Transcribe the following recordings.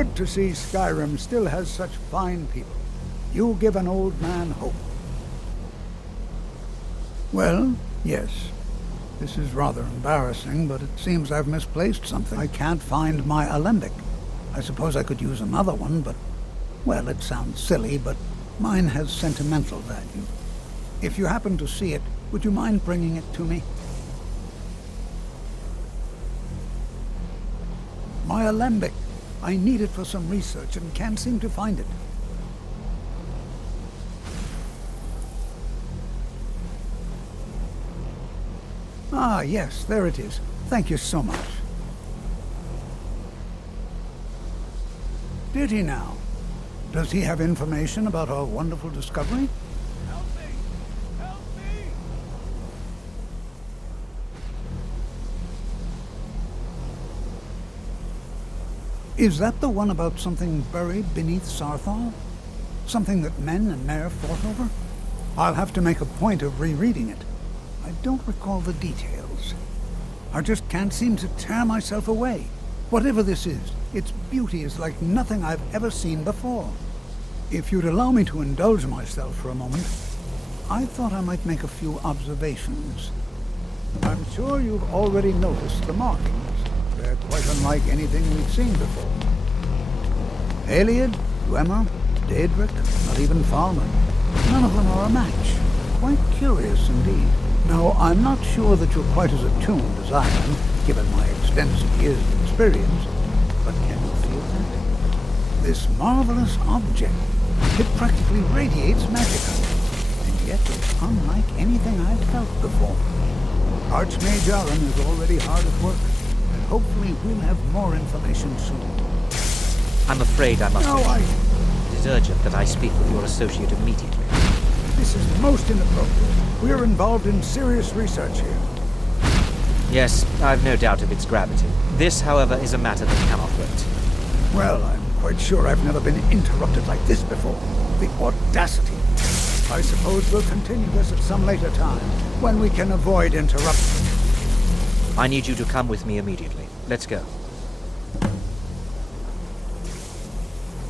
good to see Skyrim still has such fine people. You give an old man hope. Well, yes. This is rather embarrassing, but it seems I've misplaced something. I can't find my alembic. I suppose I could use another one, but, well, it sounds silly, but mine has sentimental value. If you happen to see it, would you mind bringing it to me? My alembic. I need it for some research and can't seem to find it. Ah, yes, there it is. Thank you so much. Did he now? Does he have information about our wonderful discovery? Help me! Help me! Is that the one about something buried beneath Sarthal? Something that men and Mare fought over? I'll have to make a point of rereading it. I don't recall the details. I just can't seem to tear myself away. Whatever this is, its beauty is like nothing I've ever seen before. If you'd allow me to indulge myself for a moment, I thought I might make a few observations. I'm sure you've already noticed the markings. They're quite unlike anything we've seen before. Aliad, Dwemer, Daedric, not even Falmer. None of them are a match. Quite curious indeed. Now, I'm not sure that you're quite as attuned as I am, given my extensive years of experience, but can you feel that? This marvelous object, it practically radiates magic, and yet it's unlike anything I've felt before. Archmage Aaron is already hard at work, and hopefully we'll have more information soon. I'm afraid I must... No, It is urgent that I speak with your associate immediately. This is most inappropriate. We're involved in serious research here. Yes, I've no doubt of its gravity. This, however, is a matter that cannot wait. Well, I'm quite sure I've never been interrupted like this before. The audacity. I suppose we'll continue this at some later time, when we can avoid interruption. I need you to come with me immediately. Let's go.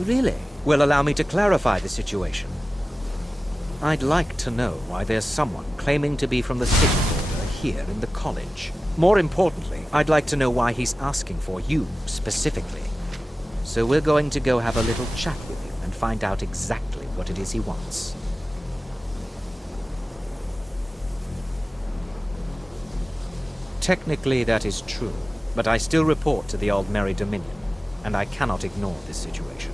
Really? Well, allow me to clarify the situation. I'd like to know why there's someone claiming to be from the City Order here in the college. More importantly, I'd like to know why he's asking for you, specifically. So we're going to go have a little chat with him and find out exactly what it is he wants. Technically, that is true, but I still report to the Aldmeri Dominion, and I cannot ignore this situation.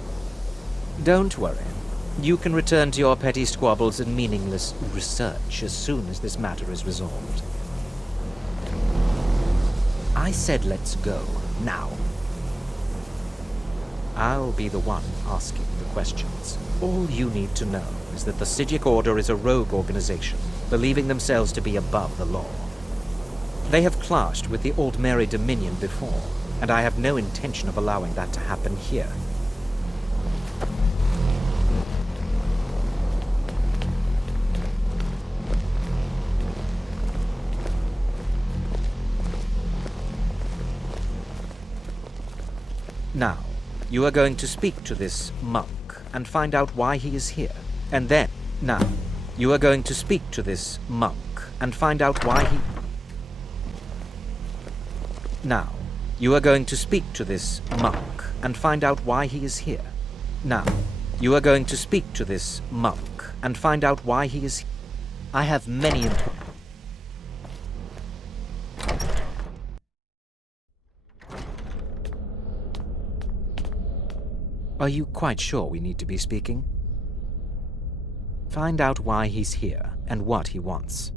Don't worry. You can return to your petty squabbles and meaningless research as soon as this matter is resolved. I said let's go, now. I'll be the one asking the questions. All you need to know is that the Psijic Order is a rogue organization, believing themselves to be above the law. They have clashed with the Aldmeri Dominion before, and I have no intention of allowing that to happen here. Now, you are going to speak to this monk and find out why he is here. And then, now, you are going to speak to this monk and find out why he... Now, you are going to speak to this monk and find out why he is here. Now, you are going to speak to this monk and find out why he is... I have many... Are you quite sure we need to be speaking? Find out why he's here and what he wants.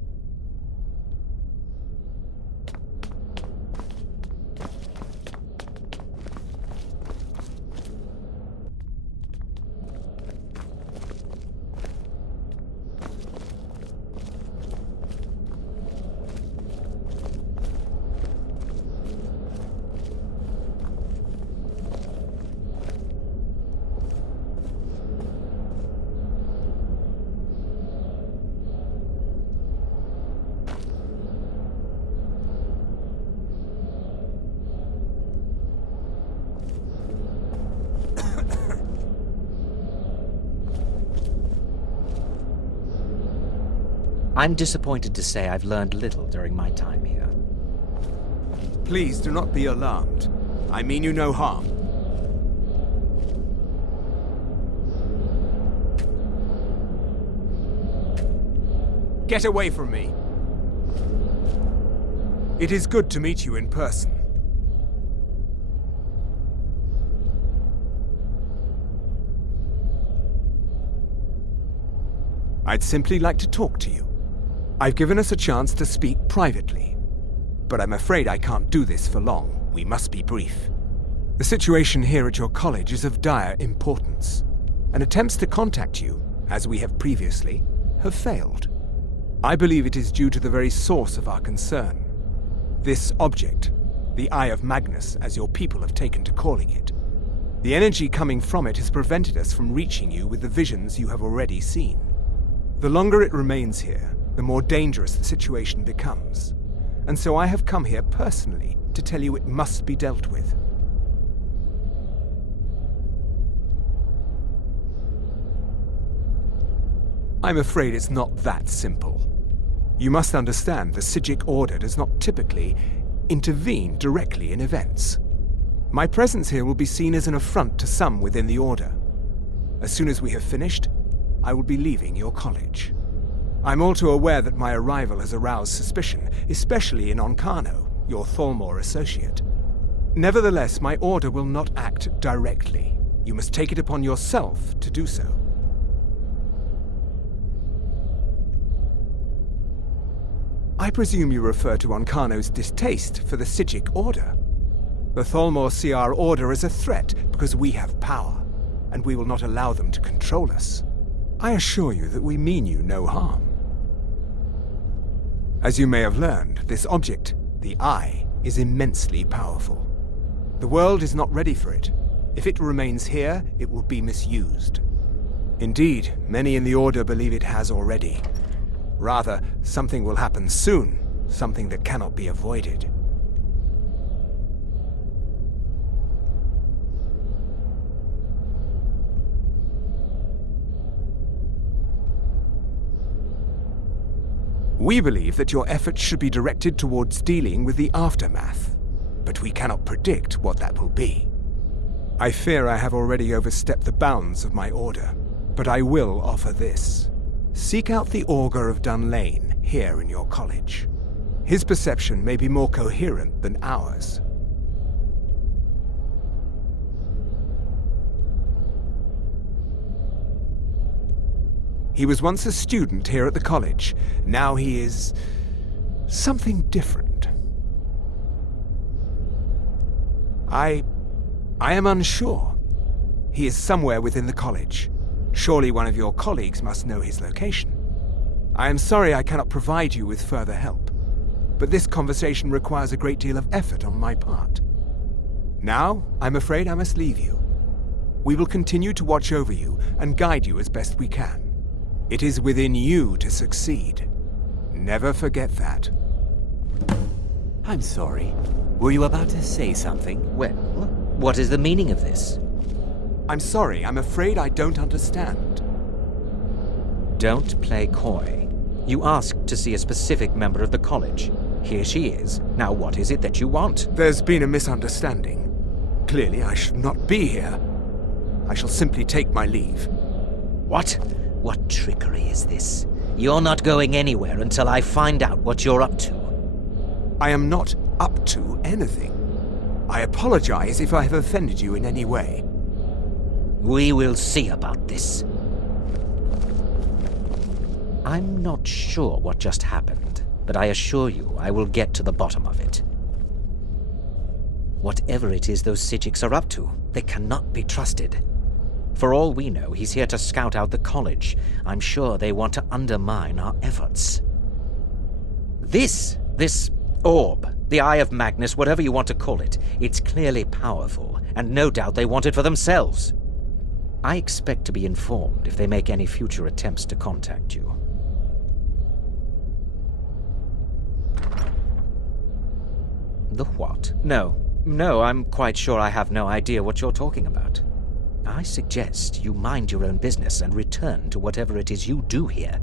I'm disappointed to say I've learned little during my time here. Please do not be alarmed. I mean you no harm. Get away from me. It is good to meet you in person. I'd simply like to talk to you. I've given us a chance to speak privately, but I'm afraid I can't do this for long. We must be brief. The situation here at your college is of dire importance, and attempts to contact you, as we have previously, have failed. I believe it is due to the very source of our concern. This object, the Eye of Magnus, as your people have taken to calling it. The energy coming from it has prevented us from reaching you with the visions you have already seen. The longer it remains here, the more dangerous the situation becomes. And so I have come here personally to tell you it must be dealt with. I'm afraid it's not that simple. You must understand the Psijic Order does not typically intervene directly in events. My presence here will be seen as an affront to some within the Order. As soon as we have finished, I will be leaving your college. I'm all too aware that my arrival has aroused suspicion, especially in Onkano, your Thalmor associate. Nevertheless, my order will not act directly. You must take it upon yourself to do so. I presume you refer to Onkano's distaste for the Psijic Order. The Thalmor see our order as a threat because we have power, and we will not allow them to control us. I assure you that we mean you no harm. As you may have learned, this object, the Eye, is immensely powerful. The world is not ready for it. If it remains here, it will be misused. Indeed, many in the Order believe it has already. Rather, something will happen soon, something that cannot be avoided. We believe that your efforts should be directed towards dealing with the aftermath, but we cannot predict what that will be. I fear I have already overstepped the bounds of my order, but I will offer this. Seek out the Augur of Dunlane here in your college. His perception may be more coherent than ours. He was once a student here at the college. Now he is something different. I am unsure. He is somewhere within the college. Surely one of your colleagues must know his location. I am sorry I cannot provide you with further help, but this conversation requires a great deal of effort on my part. Now, I'm afraid I must leave you. We will continue to watch over you and guide you as best we can. It is within you to succeed. Never forget that. I'm sorry. Were you about to say something? Well, what is the meaning of this? I'm sorry, I'm afraid I don't understand. Don't play coy. You asked to see a specific member of the college. Here she is. Now what is it that you want? There's been a misunderstanding. Clearly I should not be here. I shall simply take my leave. What? What trickery is this? You're not going anywhere until I find out what you're up to. I am not up to anything. I apologize if I have offended you in any way. We will see about this. I'm not sure what just happened, but I assure you I will get to the bottom of it. Whatever it is those Psijics are up to, they cannot be trusted. For all we know, he's here to scout out the college. I'm sure they want to undermine our efforts. This orb, the Eye of Magnus, whatever you want to call it, it's clearly powerful, and no doubt they want it for themselves. I expect to be informed if they make any future attempts to contact you. The what? No, I'm quite sure I have no idea what you're talking about. I suggest you mind your own business and return to whatever it is you do here.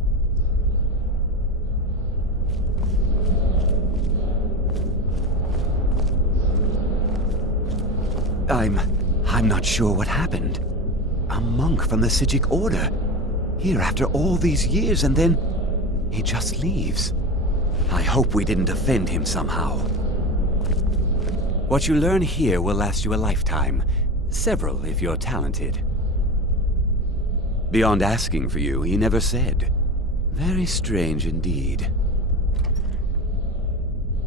I'm not sure what happened. A monk from the Sijic Order. Here after all these years, and then he just leaves. I hope we didn't offend him somehow. What you learn here will last you a lifetime. Several, if you're talented. Beyond asking for you, he never said. Very strange indeed.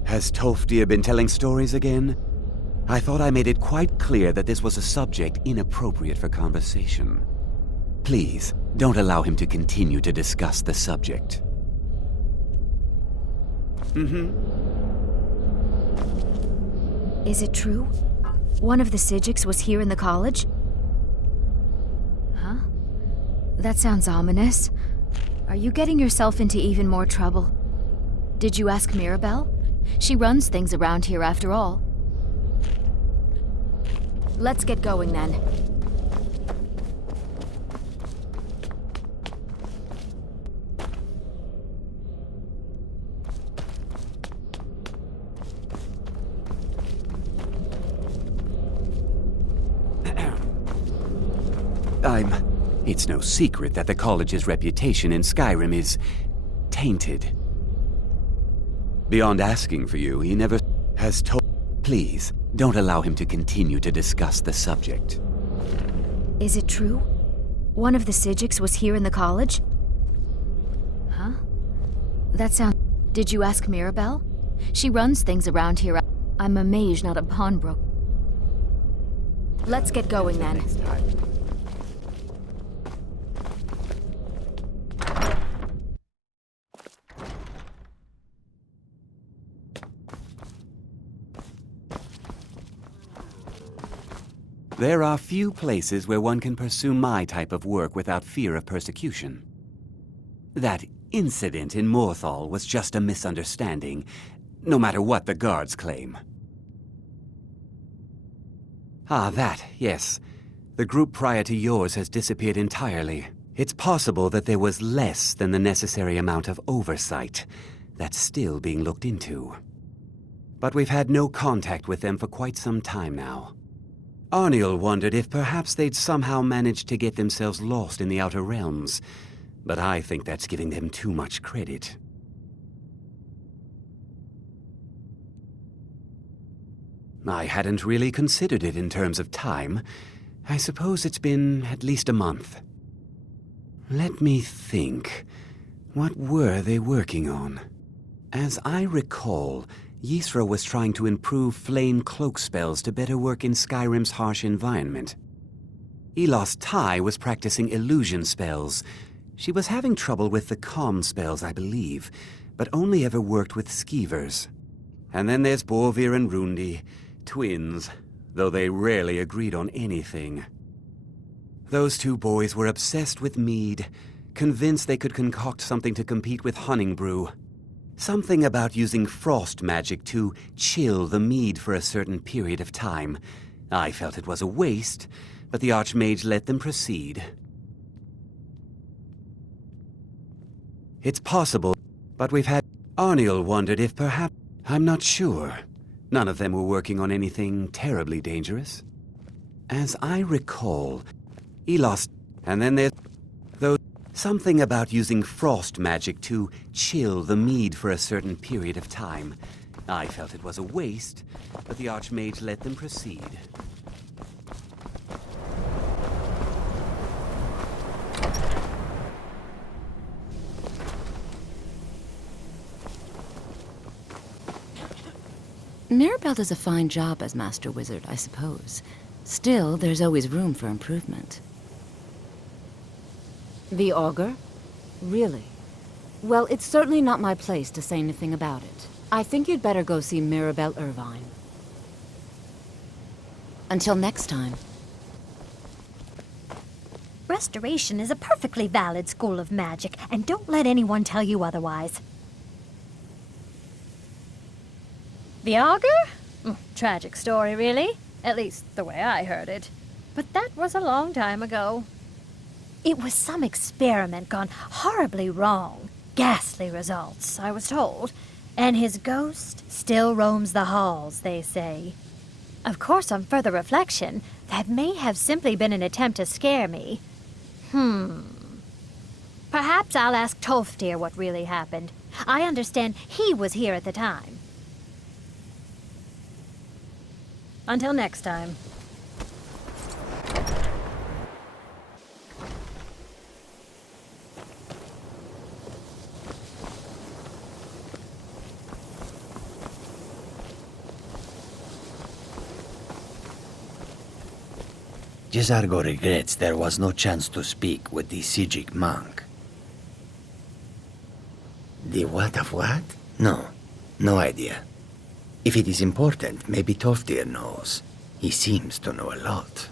Has Tolfdir been telling stories again? I thought I made it quite clear that this was a subject inappropriate for conversation. Please, don't allow him to continue to discuss the subject. Is it true? One of the Sijics was here in the college? Huh? That sounds ominous. Are you getting yourself into even more trouble? Did you ask Mirabelle? She runs things around here after all. Let's get going then. It's no secret that the college's reputation in Skyrim is tainted. Beyond asking for you, he never has told... Please, don't allow him to continue to discuss the subject. Is it true? One of the Sijics was here in the college? Huh? That sounds... Did you ask Mirabelle? She runs things around here. I'm a mage, not a pawnbroker. Let's get going then. There are few places where one can pursue my type of work without fear of persecution. That incident in Morthal was just a misunderstanding, no matter what the guards claim. Yes. The group prior to yours has disappeared entirely. It's possible that there was less than the necessary amount of oversight. That's still being looked into. But we've had no contact with them for quite some time now. Arniel wondered if perhaps they'd somehow managed to get themselves lost in the Outer Realms, but I think that's giving them too much credit. I hadn't really considered it in terms of time. I suppose it's been at least a month. Let me think. What were they working on? As I recall, Ysra was trying to improve flame cloak spells to better work in Skyrim's harsh environment. Elos Tai was practicing illusion spells. She was having trouble with the calm spells, I believe, but only ever worked with skeevers. And then there's Borvir and Rundi, twins, though they rarely agreed on anything. Those two boys were obsessed with mead, convinced they could concoct something to compete with Honningbrew. Something about using frost magic to chill the mead for a certain period of time. I felt it was a waste, but the Archmage let them proceed. It's possible, but we've had... Arniel wondered if perhaps... I'm not sure. None of them were working on anything terribly dangerous. As I recall, Elos... And then there's... Something about using frost magic to chill the mead for a certain period of time. I felt it was a waste, but the Archmage let them proceed. Mirabelle does a fine job as Master Wizard, I suppose. Still, there's always room for improvement. The Augur? Really? Well, it's certainly not my place to say anything about it. I think you'd better go see Mirabelle Irvine. Until next time. Restoration is a perfectly valid school of magic, and don't let anyone tell you otherwise. The Augur? Tragic story, really. At least, the way I heard it. But that was a long time ago. It was some experiment gone horribly wrong. Ghastly results, I was told. And his ghost still roams the halls, they say. Of course, on further reflection, that may have simply been an attempt to scare me. Perhaps I'll ask Tolfdir what really happened. I understand he was here at the time. Until next time. Gisargo regrets there was no chance to speak with the Sijic monk. The what of what? No idea. If it is important, maybe Tolfdir knows. He seems to know a lot.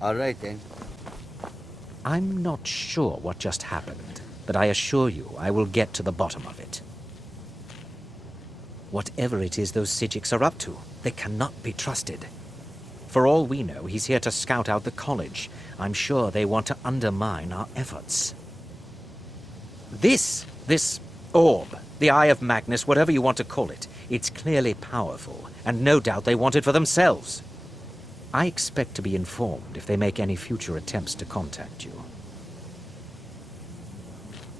All right, then. I'm not sure what just happened, but I assure you I will get to the bottom of it. Whatever it is those Sijics are up to, they cannot be trusted. For all we know, he's here to scout out the college. I'm sure they want to undermine our efforts. This orb, the Eye of Magnus, whatever you want to call it, it's clearly powerful, and no doubt they want it for themselves. I expect to be informed if they make any future attempts to contact you.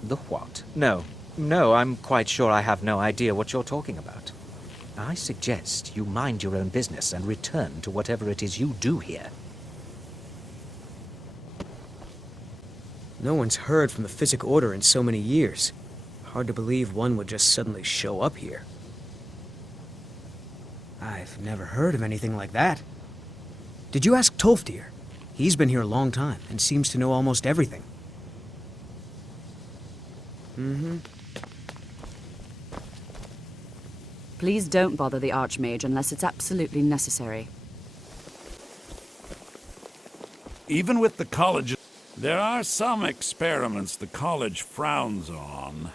The what? No, I'm quite sure I have no idea what you're talking about. I suggest you mind your own business and return to whatever it is you do here. No one's heard from the Physic Order in so many years. Hard to believe one would just suddenly show up here. I've never heard of anything like that. Did you ask Tolfdir? He's been here a long time and seems to know almost everything. Please don't bother the Archmage unless it's absolutely necessary. Even with the college, there are some experiments the college frowns on,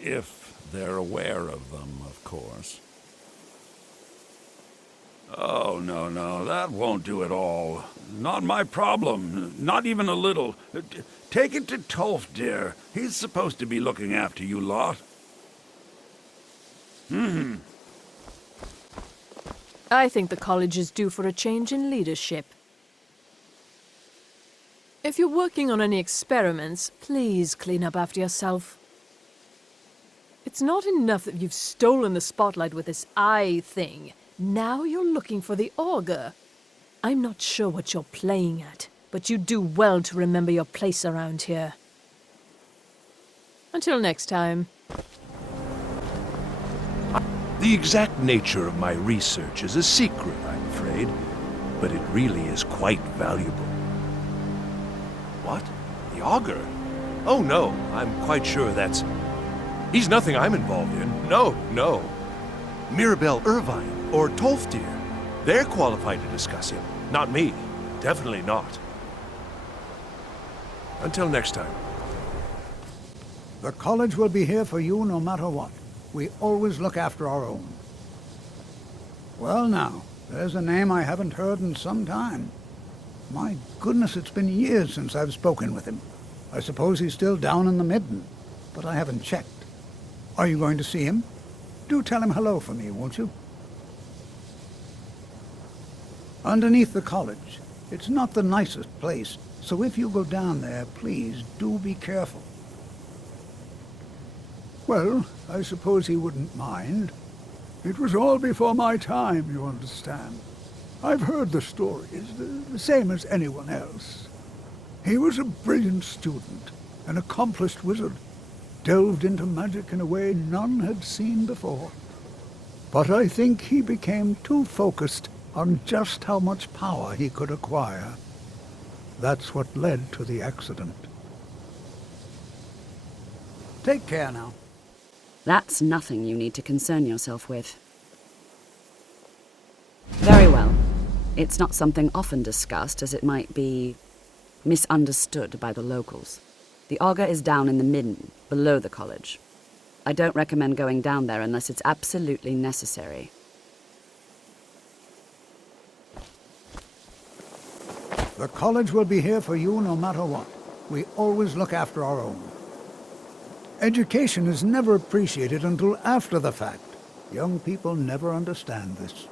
if they're aware of them, of course. Oh, no, that won't do at all. Not my problem, not even a little. Take it to Tolfdir. He's supposed to be looking after you lot. I think the college is due for a change in leadership. If you're working on any experiments, please clean up after yourself. It's not enough that you've stolen the spotlight with this eye thing. Now you're looking for the auger. I'm not sure what you're playing at, but you do well to remember your place around here. Until next time. The exact nature of my research is a secret, I'm afraid, but it really is quite valuable. What? The auger? Oh no, I'm quite sure that's... He's nothing I'm involved in. No. Mirabelle Irvine or Tolfdir. They're qualified to discuss him. Not me. Definitely not. Until next time. The college will be here for you no matter what. We always look after our own. Well now, there's a name I haven't heard in some time. My goodness, it's been years since I've spoken with him. I suppose he's still down in the Midden, but I haven't checked. Are you going to see him? Do tell him hello for me, won't you? Underneath the college. It's not the nicest place, so if you go down there, please do be careful. Well, I suppose he wouldn't mind. It was all before my time, you understand. I've heard the stories, the same as anyone else. He was a brilliant student, an accomplished wizard, delved into magic in a way none had seen before. But I think he became too focused on just how much power he could acquire. That's what led to the accident. Take care now. That's nothing you need to concern yourself with. Very well. It's not something often discussed, as it might be misunderstood by the locals. The auger is down in the Midden, below the college. I don't recommend going down there unless it's absolutely necessary. The college will be here for you no matter what. We always look after our own. Education is never appreciated until after the fact. Young people never understand this.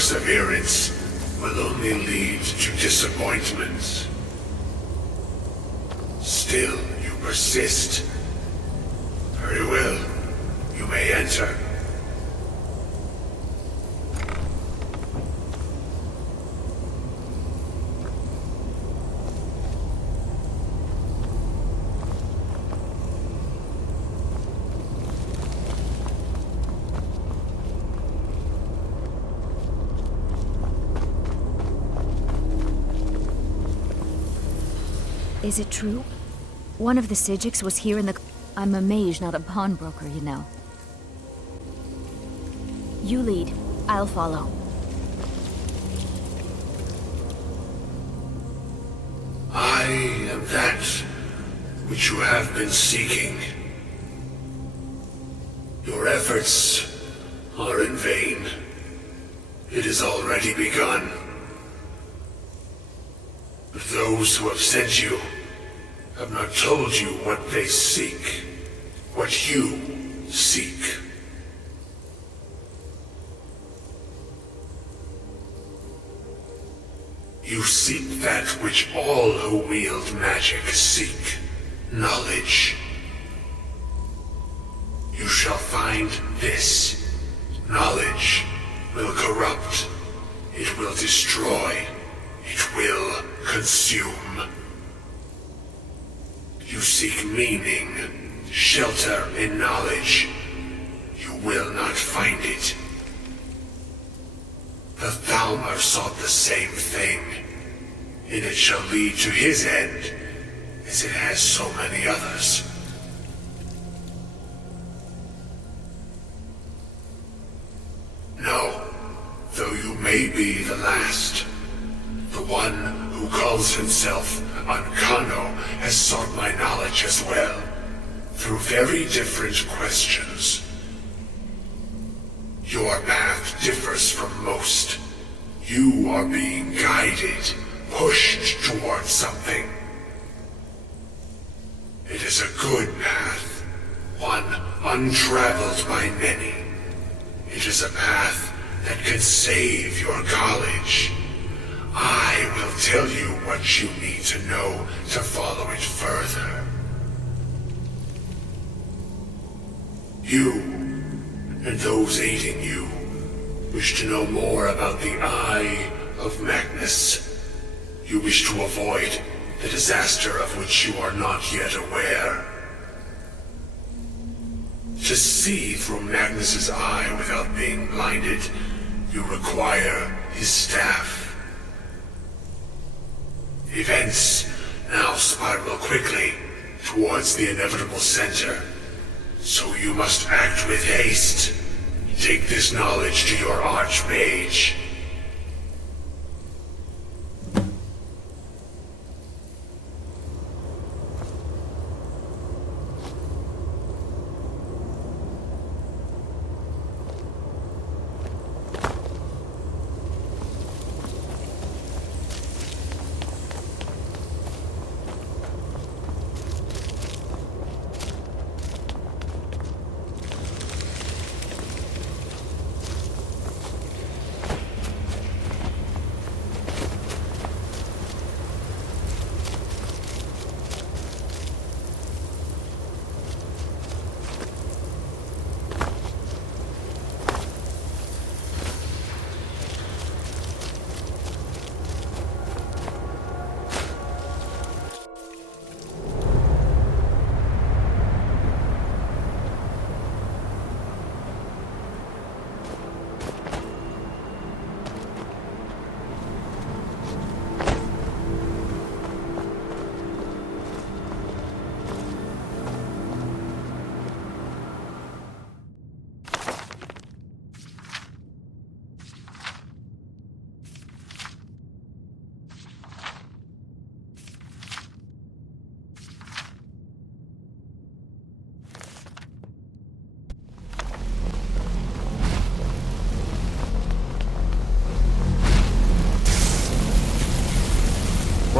perseverance will only lead to disappointment. Still, you persist. Very well. You may enter. Is it true? One of the Sijics was here in the... I'm a mage, not a pawnbroker, you know. You lead. I'll follow. I am that which you have been seeking. Your efforts are in vain. It has already begun. But those who have sent you have not told you what they seek, what you seek. You seek that which all who wield magic seek, knowledge. You shall find this. Knowledge will corrupt. It will destroy. It will consume. You seek meaning, shelter in knowledge. You will not find it. The Thalmor sought the same thing, and it shall lead to his end, as it has so many others. No, though you may be the last, the one who calls himself Ankano has sought my knowledge as well, through very different questions. Your path differs from most. You are being guided, pushed towards something. It is a good path, one untraveled by many. It is a path that can save your college. I will tell you what you need to know to follow it further. You, and those aiding you, wish to know more about the Eye of Magnus. You wish to avoid the disaster of which you are not yet aware. To see through Magnus's eye without being blinded, you require his staff. Events now spiral quickly towards the inevitable center, so you must act with haste. Take this knowledge to your archmage.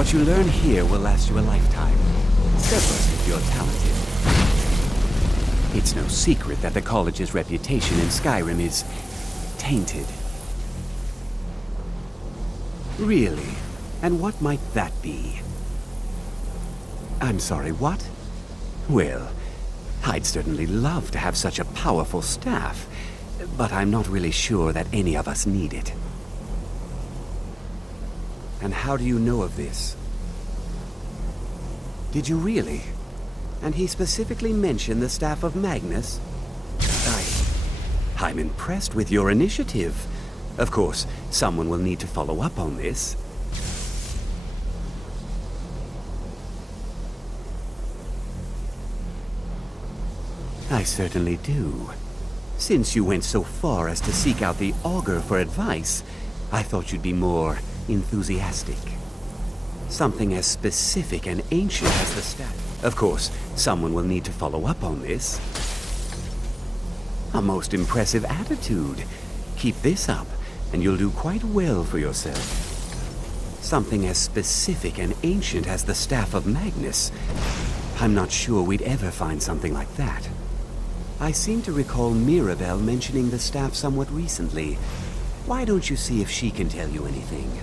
What you learn here will last you a lifetime, regardless if you're talented. It's no secret that the college's reputation in Skyrim is tainted. Really? And what might that be? I'm sorry, what? Well, I'd certainly love to have such a powerful staff, but I'm not really sure that any of us need it. And how do you know of this? Did you really? And he specifically mentioned the staff of Magnus? I'm impressed with your initiative. Of course, someone will need to follow up on this. I certainly do. Since you went so far as to seek out the Augur for advice, I thought you'd be more enthusiastic. Something as specific and ancient as the staff. Of course, someone will need to follow up on this. A most impressive attitude. Keep this up, and you'll do quite well for yourself. Something as specific and ancient as the staff of Magnus. I'm not sure we'd ever find something like that. I seem to recall Mirabelle mentioning the staff somewhat recently. Why don't you see if she can tell you anything?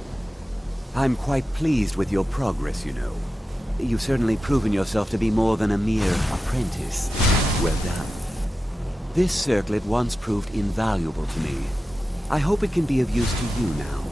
I'm quite pleased with your progress, you know. You've certainly proven yourself to be more than a mere apprentice. Well done. This circlet once proved invaluable to me. I hope it can be of use to you now.